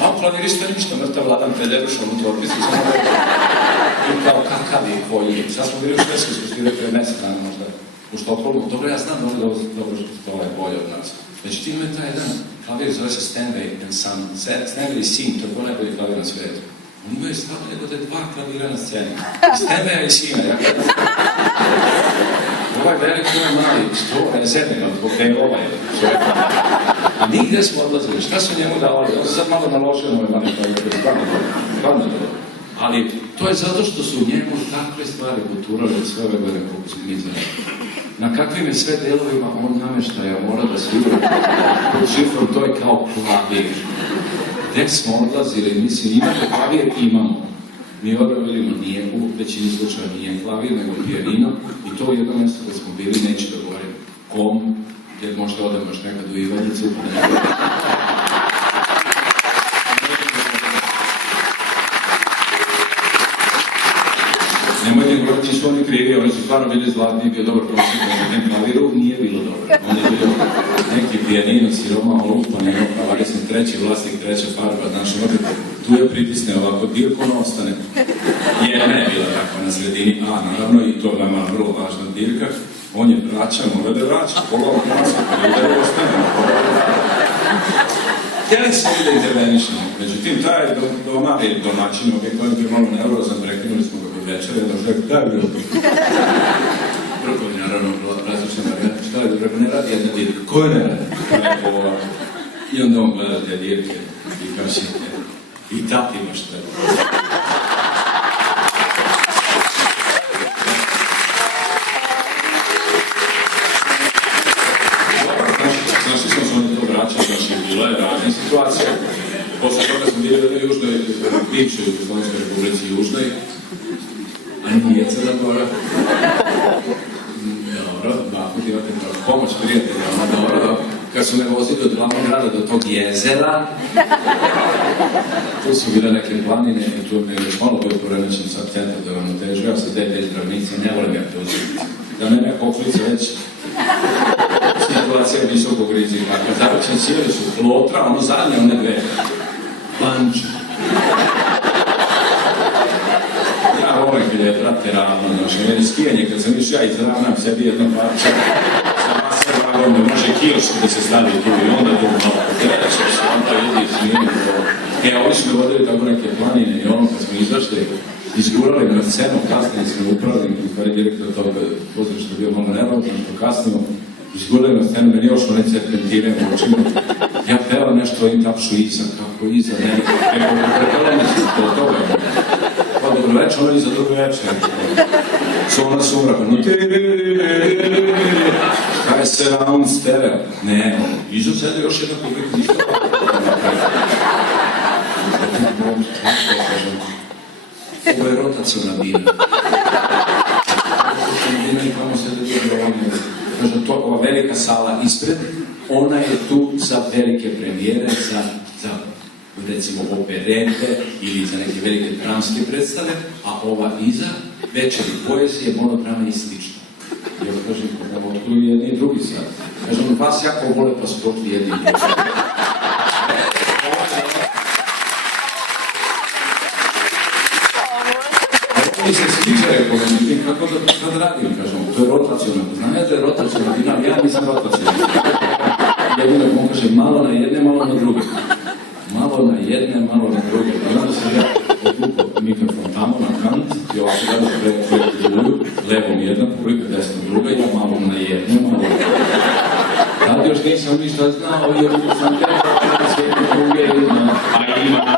A on klavirista je ništa, mrtav Vladan Peljeruš, on u torpisu, samo i kao kakav je, koji je. Sad smo bili u Švedskoj, smo svirali pre mesec dana možda u Štokholmu. Dobro, ja znam dobro što je bolje od nas. Međutim, ima taj jedan klavir, zove se Stanway and Son, Stanway i Sin, to je najbolji klavir na svijetu. Oni imaju stvarno nego da je dva klavira na sceni. Stanwaya i Sina, ja gledam. Ovaj velik, ovaj mali, što je zemlja, zbog te ovaj čovjek. A nigde smo odlazili, šta su njemu davali? On se sad malo naložio na ovaj mali klavir, stvarno dobro. Ali to je zato što su njemu takve stvari poturali od sve ove godine koliko smo mi zajedno. Na kakvim je sve delovima on nameštaja mora da svira pod šifrom, to je kao klavir. Gde smo odlazili, mislim, imate klavir, imamo. Mi odravili, nije u većini slučaja nije klavir, nego pijanino. I to je jedno mjesto gde smo bili, neću da govorim kom, jer možda odem još nekad u Ivanjicu. Nemojte govoriti što oni krivi, oni su stvarno bili zlatni, bio dobar prosjek, na tem klaviru nije bilo dobro. On je bio neki pijanino, siroma, lupa, nego kavarisni treći vlasnik, treća farba, znaš, tu je pritisne ovako, dirko ono ostane. Jedna je bila takva na sredini, a naravno, i to je nama vrlo važna dirka, on je vraćan, mora da vraća, pogledamo klasku, da je ostane. Htjeli smo i da intervenišemo, međutim, taj domar je domaćin, ovdje kojem je malo neurozan, prekinuli smo ga kod večera, da už rekao, kaj je bilo? Prvo je naravno različna varijanta, šta je bilo, rekao, ne radi jedna dirka, ko je ne radi? I onda on gleda te dirke i kaže, i tati imaš treba. Našli smo se oni to vraćali, znači bila je razne situacije. Posle toga smo bili u Južnoj, bivšoj Jugoslovenskoj republici Južnoj, a nije Crna Gora. Dobro, dva put imate pomoć prijatelja, dobro. Kad su me vozili od glavnog grada do tog jezera, tu su bile neke planine i tu me još malo bio poremećen sa centra da vam utežu. Ja se dete zdravnice, ne volim ja te uzeti. Da ne neka okolica već situacija visokog rizika. Kad zavrćen sjeli su plotra, ono zadnje, one dve. Planče. Ja volim kad je prate ravno, znaš, meni skijanje, kad sam išao, ja izravnam sebi jedno parče. Onda može kilš da se stavi tu i onda tu malo potrećeš, onda vidiš snimiti. Oni su me vodili tako neke planine i ono kad smo izašli, izgurali me na scenu, kasnije smo upravili, u stvari direktor toga pozorišta bio malo nervozan, što kasnimo, izgurali me na scenu, meni još one serpentine u očima. Ja pevam nešto i tapšu iza, kako iza, prepela me se do toga. Pa dobro večer, ono iza dobro večer. Sona sumraka, no kaj se round stereo? Ne, iza sede još jedna publika, ništa ovo je rotacijona bina. Bina i kamo sede bilo ovdje. Kažem, to ova velika sala ispred, ona je tu za velike premijere, za recimo operete ili za neke velike dramske predstave, a ova iza, večeri poezije, monodrame i slično. I ovo kažem, otkuju jedni i drugi sad. Kažem, vas jako vole pa su došli jedni i drugi. Ovo mi se sviđa, rekao, kako da radim, kažem, to je rotacijona. Znam ja da je rotacijona, ja nisam rotacijona. Jedino, on kaže, malo na jedne, malo na druge. Malo na jedne, malo na druge. I onda sam ja odlupao mikrofon tamo na kant i ovako da drugu, levom jedna publika, desno druga, ja malo na jedne, malo na druge. Tad još nisam ništa znao, jer sam tešao na svijetu druge, a ima